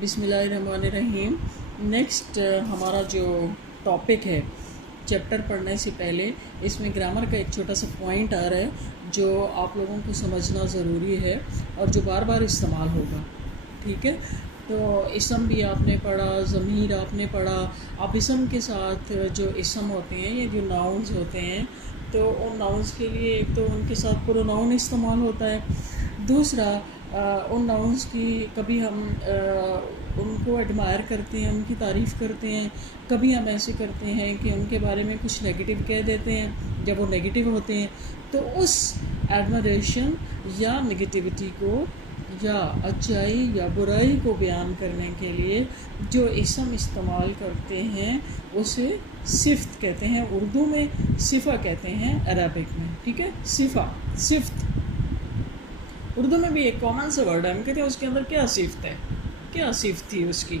بسم اللہ الرحمن الرحیم۔ نیکسٹ ہمارا جو ٹاپک ہے چیپٹر پڑھنے سے پہلے اس میں گرامر کا ایک چھوٹا سا پوائنٹ آ رہا ہے جو آپ لوگوں کو سمجھنا ضروری ہے اور جو بار بار استعمال ہوگا، ٹھیک ہے؟ تو اسم بھی آپ نے پڑھا، ضمیر آپ نے پڑھا۔ اب اسم کے ساتھ جو اسم ہوتے ہیں یا جو ناؤنز ہوتے ہیں تو ان ناؤنز کے لیے ایک تو ان کے ساتھ پروناؤن استعمال ہوتا ہے، دوسرا ان ناؤنز کی کبھی ہم ان کو ایڈمائر کرتے ہیں، ان کی تعریف کرتے ہیں، کبھی ہم ایسے کرتے ہیں کہ ان کے بارے میں کچھ نیگیٹو کہہ دیتے ہیں جب وہ نیگیٹو ہوتے ہیں۔ تو اس ایڈمائریشن یا نگیٹیوٹی کو یا اچائی یا برائی کو بیان کرنے کے لیے جو اسم استعمال کرتے ہیں اسے صفت کہتے ہیں، اردو میں صفہ کہتے ہیں، عربک میں، ٹھیک ہے؟ صفہ، صفت اردو میں بھی ایک کامن سا ورڈ ہے، ہم کہتے ہیں اس کے اندر کیا صفت ہے، کیا صفت تھی اس کی۔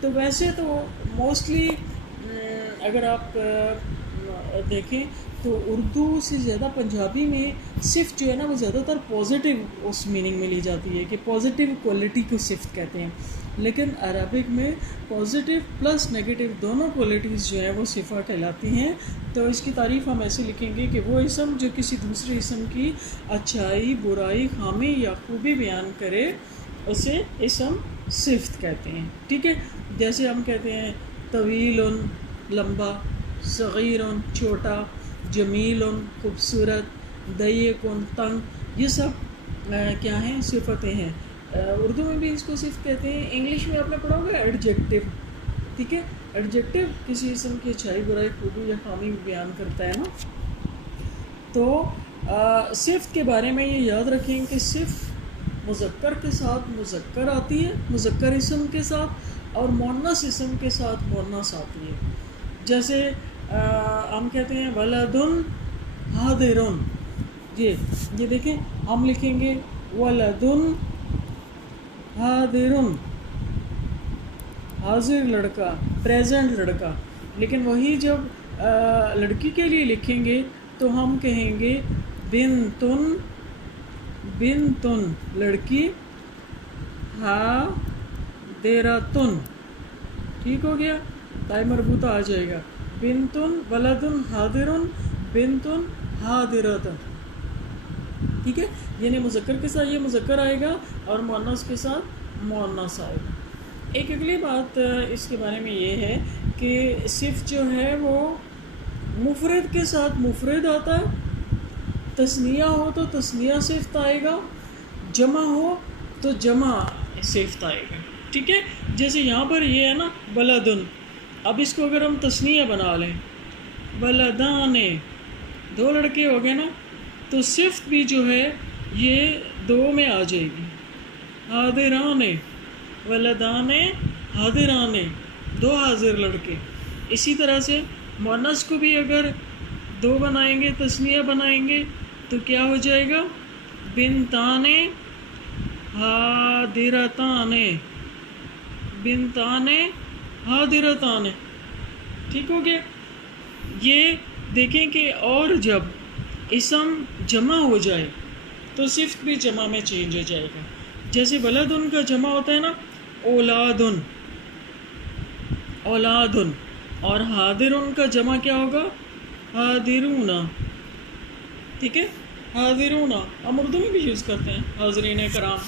تو ویسے تو موسٹلی اگر آپ دیکھیں تو اردو سے زیادہ پنجابی میں صفت جو ہے نا وہ زیادہ تر پازیٹیو اس میننگ میں لی جاتی ہے کہ پازیٹیو کوالٹی کو صفت کہتے ہیں، لیکن عربک میں پازیٹیو پلس نیگیٹو دونوں کوالٹیز جو ہیں وہ صفہ کہلاتی ہیں۔ تو اس کی تعریف ہم ایسے لکھیں گے کہ وہ اسم جو کسی دوسرے اسم کی اچھائی، برائی، خامی یا خوبی بیان کرے اسے اسم صفت کہتے ہیں، ٹھیک ہے؟ جیسے ہم کہتے ہیں طویل لمبا، صغیر چھوٹا، جمیل خوبصورت، ضیق تنگ، یہ سب کیا ہیں؟ صفتیں ہیں۔ اردو میں بھی اس کو صفت کہتے ہیں۔ انگلش میں آپ نے پڑھا ہوگا ایڈجیکٹو، ٹھیک ہے؟ ایڈجیکٹو کسی اسم کی اچھائی، برائی، خوبی یا خامی بیان کرتا ہے نا۔ تو صفت کے بارے میں یہ یاد رکھیں کہ صفت مذکر کے ساتھ مذکر آتی ہے، مذکر اسم کے ساتھ، اور مؤنث اسم کے ساتھ مؤنث آتی ہے۔ جیسے ہم کہتے ہیں ولد حاضر، یہ دیکھیں ہم لکھیں گے ولد حاضر، حاضر لڑکا، پریزنٹ لڑکا، لیکن وہی جب لڑکی کے لیے لکھیں گے تو ہم کہیں گے بنتن، بنتن لڑکی، حاضرتن، ٹھیک ہو گیا؟ تائی مربوطہ آ جائے گا، بنتن ولدن حاضرن بنتن حاضرتن، ٹھیک ہے؟ یعنی مذکر کے ساتھ یہ مذکر آئے گا اور مؤنث کے ساتھ مؤنث آئے گا۔ ایک اگلی بات اس کے بارے میں یہ ہے کہ صفت جو ہے وہ مفرد کے ساتھ مفرد آتا ہے، تثنیہ ہو تو تثنیہ صفت آئے گا، جمع ہو تو جمع صفت آئے گا، ٹھیک ہے؟ جیسے یہاں پر یہ ہے نا ولدن، اب اس کو اگر ہم تثنیہ بنا لیں ولدان، دو لڑکے ہو گئے نا، تو صفت بھی جو ہے یہ دو میں آ جائے گی، حاضران، ولدان حاضران، دو حاضر لڑکے۔ اسی طرح سے مؤنث کو بھی اگر دو بنائیں گے، تثنیہ بنائیں گے تو کیا ہو جائے گا؟ بنتان حاضرتان، بنتان حاضرتان، ٹھیک ہو گیا؟ یہ دیکھیں کہ اور جب اسم جمع ہو جائے تو صفت بھی جمع میں چینج ہو جائے گا۔ جیسے ولدن کا جمع ہوتا ہے نا اولادن، اولادن، اور حاضرن کا جمع کیا ہوگا؟ حاضرون، ٹھیک ہے؟ حاضرون ہم اردو میں بھی یوز کرتے ہیں، حاضرین کرام،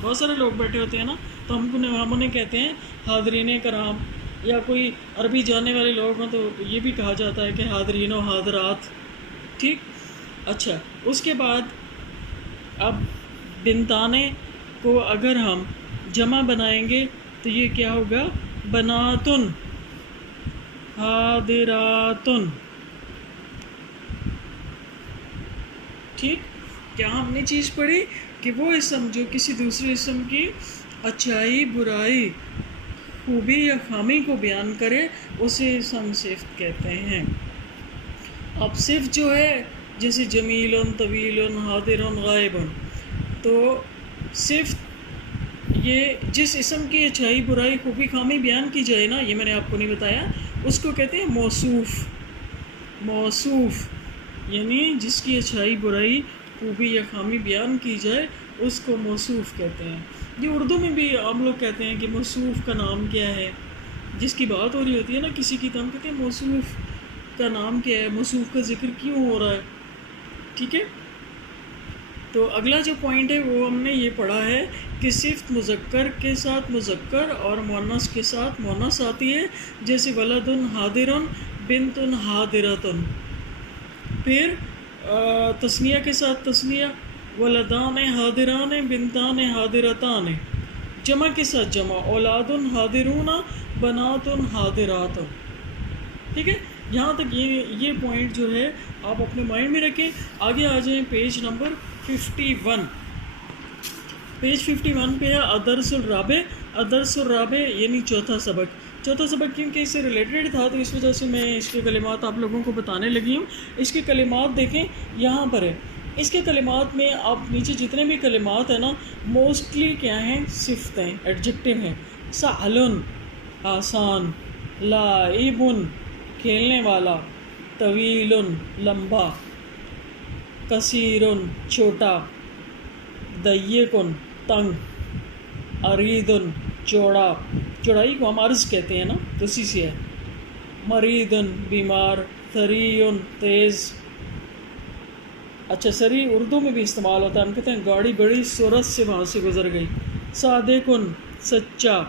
بہت سارے لوگ بیٹھے ہوتے ہیں نا تو ہم انہیں کہتے ہیں حاضرین کرام، یا کوئی عربی جاننے والے لوگ ہوں تو یہ بھی کہا جاتا ہے کہ حاضرین و حاضرات، ٹھیک؟ اچھا، اس کے بعد اب بنتانے کو اگر ہم جمع بنائیں گے تو یہ کیا ہوگا؟ بناتن حاضراتن، ٹھیک؟ کیا ہم نے چیز پڑھی کہ وہ اسم جو کسی دوسرے اسم کی اچھائی، برائی، خوبی یا خامی کو بیان کرے اسے اسم صفت کہتے ہیں۔ اب صفت جو ہے جیسے جمیل، طویل، حاضر، غائب، تو صفت یہ جس اسم کی اچھائی، برائی، خوبی، خامی بیان کی جائے نا، یہ میں نے آپ کو نہیں بتایا، اس کو کہتے ہیں موصوف۔ موصوف یعنی جس کی اچھائی، برائی، خوبی یا خامی بیان کی جائے اس کو موصوف کہتے ہیں۔ یہ اردو میں بھی ہم لوگ کہتے ہیں کہ موصوف کا نام کیا ہے، جس کی بات ہو رہی ہوتی ہے نا کسی کی، تو ہم کہتے ہیں موصوف کا نام کیا ہے، موصوف کا ذکر کیوں ہو رہا ہے. ٹھیک ہے. تو اگلا جو پوائنٹ ہے وہ ہم نے یہ پڑھا ہے کہ صفت مذکر کے ساتھ مذکر اور مؤنث کے ساتھ مؤنث آتی ہے، جیسے ولد حاضر، بنت حاضرۃ. پھر تثنیہ کے ساتھ تثنیہ، ولدان حاضران بنتان حاضرتان. جمع کے ساتھ جمع، اولاد حاضرون بنات حاضرات. ٹھیک ہے. یہاں تک یہ پوائنٹ جو ہے آپ اپنے مائنڈ میں رکھیں. آگے آ جائیں پیج نمبر 51. پیج 51 پہ ہے الدرس الرابع. الدرس الرابع یعنی چوتھا سبق. چوتھا سبق کیونکہ اس سے ریلیٹڈ تھا تو اس وجہ سے میں اس کے کلمات آپ لوگوں کو بتانے لگی ہوں. اس کے کلمات دیکھیں یہاں پر ہے. اس کے کلمات میں آپ نیچے جتنے بھی کلمات ہیں نا موسٹلی کیا ہیں، صفتیں، ایڈجیکٹو ہیں. سہل آسان، لعب کھیلنے والا، طویل لمبا، کثیر چھوٹا، ضیق تنگ، عریض چوڑا. چوڑائی کو ہم عرض کہتے ہیں نا، تو اسی سے ہے. مریض بیمار، ثری تیز. اچھا، سری اردو میں بھی استعمال ہوتا ہے، ہم کہتے ہیں گاڑی بڑی سرعت سے وہاں سے گزر گئی. صادق سچا،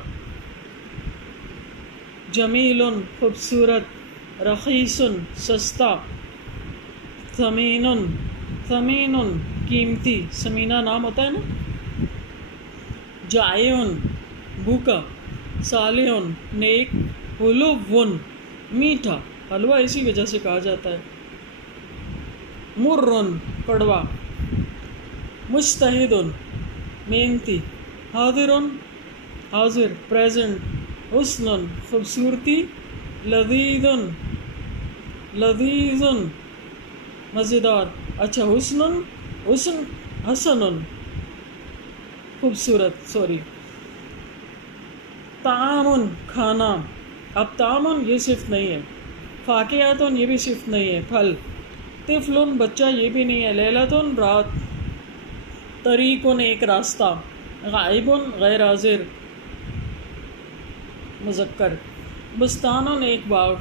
جمیل خوبصورت، رخیص سستا، ثمین ثمین قیمتی، ثمینہ نام ہوتا ہے نا. جائع بھوکا، صالح نیک، حلو میٹھا، حلوہ اسی وجہ سے کہا جاتا ہے. مر کڑوا، مجتہد محنتی، حاضر حاضر پریزنٹ، حسن خوبصورتی، لذیذ لذیذ مزیدار. اچھا، حسن خوبصورت، سوری. طعام کھانا. اب طعام یہ صفت نہیں ہے. فاکہۃ یہ بھی صفت نہیں ہے، پھل. طفل بچہ یہ بھی نہیں ہے. لیلۃ رات. طریق ایک راستہ. غائب غیر حاضر مذکر. بستان ایک باغ.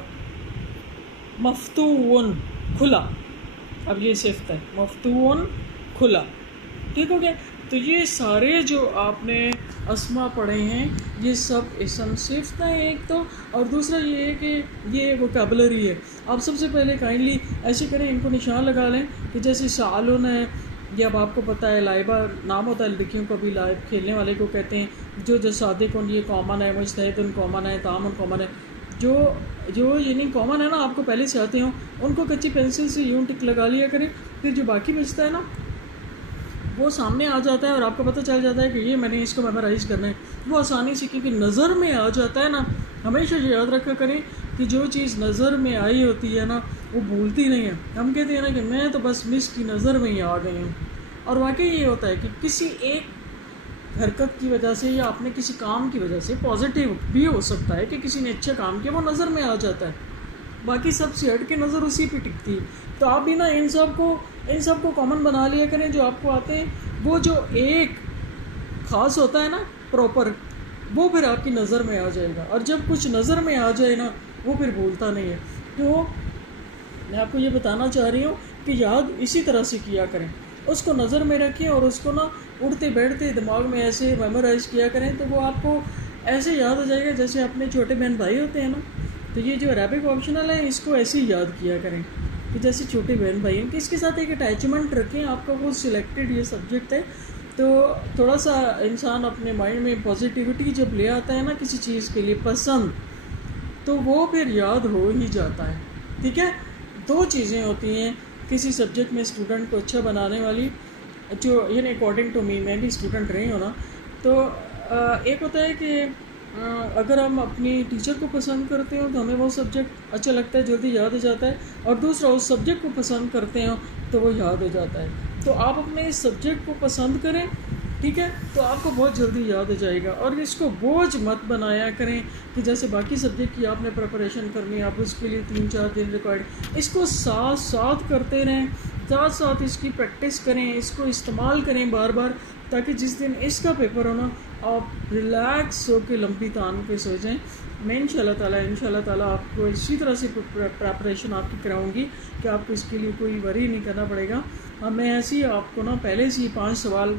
مفتوح کھلا. اب یہ صفت ہے، مفتوح کھلا. ٹھیک ہو گیا. تو یہ سارے جو آپ نے اسما پڑھے ہیں یہ سب اسم صفت ہیں ایک تو، اور دوسرا یہ ہے کہ یہ ووکیبلری ہے. آپ سب سے پہلے کائنڈلی ایسے کریں، ان کو نشان لگا لیں کہ جیسے سالن ہے، یہ اب آپ کو پتہ ہے. لائبہ نام ہوتا ہے لڑکیوں کو بھی، لائب کھیلنے والے کو کہتے ہیں. جو صادق یہ کامن ہے، مجتہد کامن ہے، طعام کامن ہے. جو یعنی کامن ہے نا آپ کو پہلے سے آتے ہوں، ان کو کچی پینسل سے یوں ٹک لگا لیا کریں. پھر جو باقی بچتا ہے نا وہ سامنے آ جاتا ہے اور آپ کو پتہ چل جاتا ہے کہ یہ میں نے اس کو میمورائز کرنا ہے. وہ آسانی سے کیونکہ نظر میں آ جاتا ہے نا. ہمیشہ یہ یاد رکھا کریں کہ جو چیز نظر میں آئی ہوتی ہے نا وہ بھولتی نہیں ہے. ہم کہتے ہیں نا کہ میں تو بس مس کی نظر میں ہی آ گئی ہوں. اور واقعی یہ ہوتا ہے کہ کسی ایک حرکت کی وجہ سے یا اپنے کسی کام کی وجہ سے پازیٹیو بھی ہو سکتا ہے کہ کسی نے اچھا کام کیا، وہ نظر میں آ جاتا ہے. باقی سب سے ہٹ کے نظر اسی پہ ٹکتی ہے. تو آپ بھی نا ان سب کو کامن بنا لیا کریں جو آپ کو آتے ہیں. وہ جو ایک خاص ہوتا ہے نا پراپر، وہ پھر آپ کی نظر میں آ جائے گا. اور جب کچھ نظر میں آ جائے نا وہ پھر بھولتا نہیں ہے. تو میں آپ کو یہ بتانا چاہ رہی ہوں کہ یاد اسی طرح سے کیا کریں. اس کو نظر میں رکھیں اور اس کو نا اڑتے بیٹھتے دماغ میں ایسے میمورائز کیا کریں. تو وہ آپ کو ایسے یاد ہو جائے گا جیسے اپنے چھوٹے بہن بھائی ہوتے ہیں نا. تو یہ جو عربک آپشنل ہے اس کو ایسے ہی یاد کیا کریں کہ جیسے چھوٹے بہن بھائی ہیں، کہ اس کے ساتھ ایک اٹیچمنٹ رکھیں. آپ کا وہ سلیکٹڈ یہ سبجیکٹ ہے تو تھوڑا سا انسان اپنے مائنڈ میں پازیٹیوٹی جب لے آتا ہے نا کسی چیز کے لیے پسند، تو وہ پھر یاد ہو ہی جاتا ہے. ٹھیک ہے. دو چیزیں ہوتی ہیں کسی سبجیکٹ میں اسٹوڈنٹ کو اچھا بنانے والی، جو یعنی اکارڈنگ ٹو می، میں بھی اسٹوڈنٹ رہی ہوں نا. تو ایک ہوتا ہے کہ اگر ہم اپنی ٹیچر کو پسند کرتے ہوں تو ہمیں وہ سبجیکٹ اچھا لگتا ہے، جلدی یاد ہو جاتا ہے. اور دوسرا اس سبجیکٹ کو پسند کرتے ہوں تو وہ یاد ہو جاتا ہے. تو آپ اپنے اس سبجیکٹ کو پسند کریں، ٹھیک ہے، تو آپ کو بہت جلدی یاد ہو جائے گا. اور اس کو بوجھ مت بنایا کریں کہ جیسے باقی سبجیکٹ کی آپ نے پریپریشن کرنی ہے، آپ اس کے لیے 3-4 دن ریکوائرڈ. اس کو ساتھ کرتے رہیں، ساتھ اس کی پریکٹس کریں، اس کو استعمال کریں بار بار، تاکہ جس دن اس کا پیپر ہو نا آپ ریلیکس ہو کے لمبی تان پہ سو جائیں. میں ان شاء اللہ تعالیٰ آپ کو اسی طرح سے پریپریشن آپ کی کراؤں گی کہ آپ کو اس کے لیے کوئی وری نہیں کرنا پڑے گا. میں ایسے ہی آپ کو نا پہلے سے ہی 5 سوال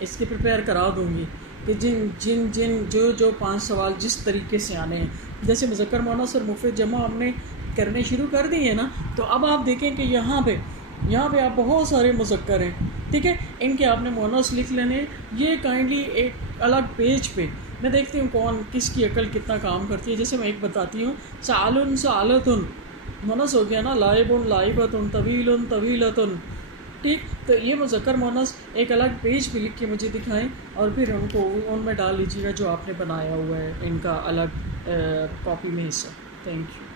اس کے پریپیئر کرا دوں گی کہ جو 5 سوال جس طریقے سے آنے ہیں. جیسے مذکر مؤنث اور مفرد جمع ہم نے کرنے شروع کر دی ہیں نا, تو اب آپ دیکھیں کہ یہاں پہ آپ بہت سارے مذکر ہیں, ٹھیک ہے, ان کے آپ نے مؤنث لکھ لینے. یہ کائنڈلی ایک الگ پیج پہ میں دیکھتی ہوں کون کس کی عقل کتنا کام کرتی ہے. جیسے میں ایک بتاتی ہوں, سعال سعالتن مؤنث ہو گیا نا, لائب لائبتن طویل طویلتن, ٹھیک. تو یہ مذکر مؤنث ایک الگ پیج پہ لکھ کے مجھے دکھائیں اور پھر ان کو ان میں ڈال لیجیے گا جو آپ نے بنایا ہوا ہے ان کا الگ کاپی میں حصہ. Thank you.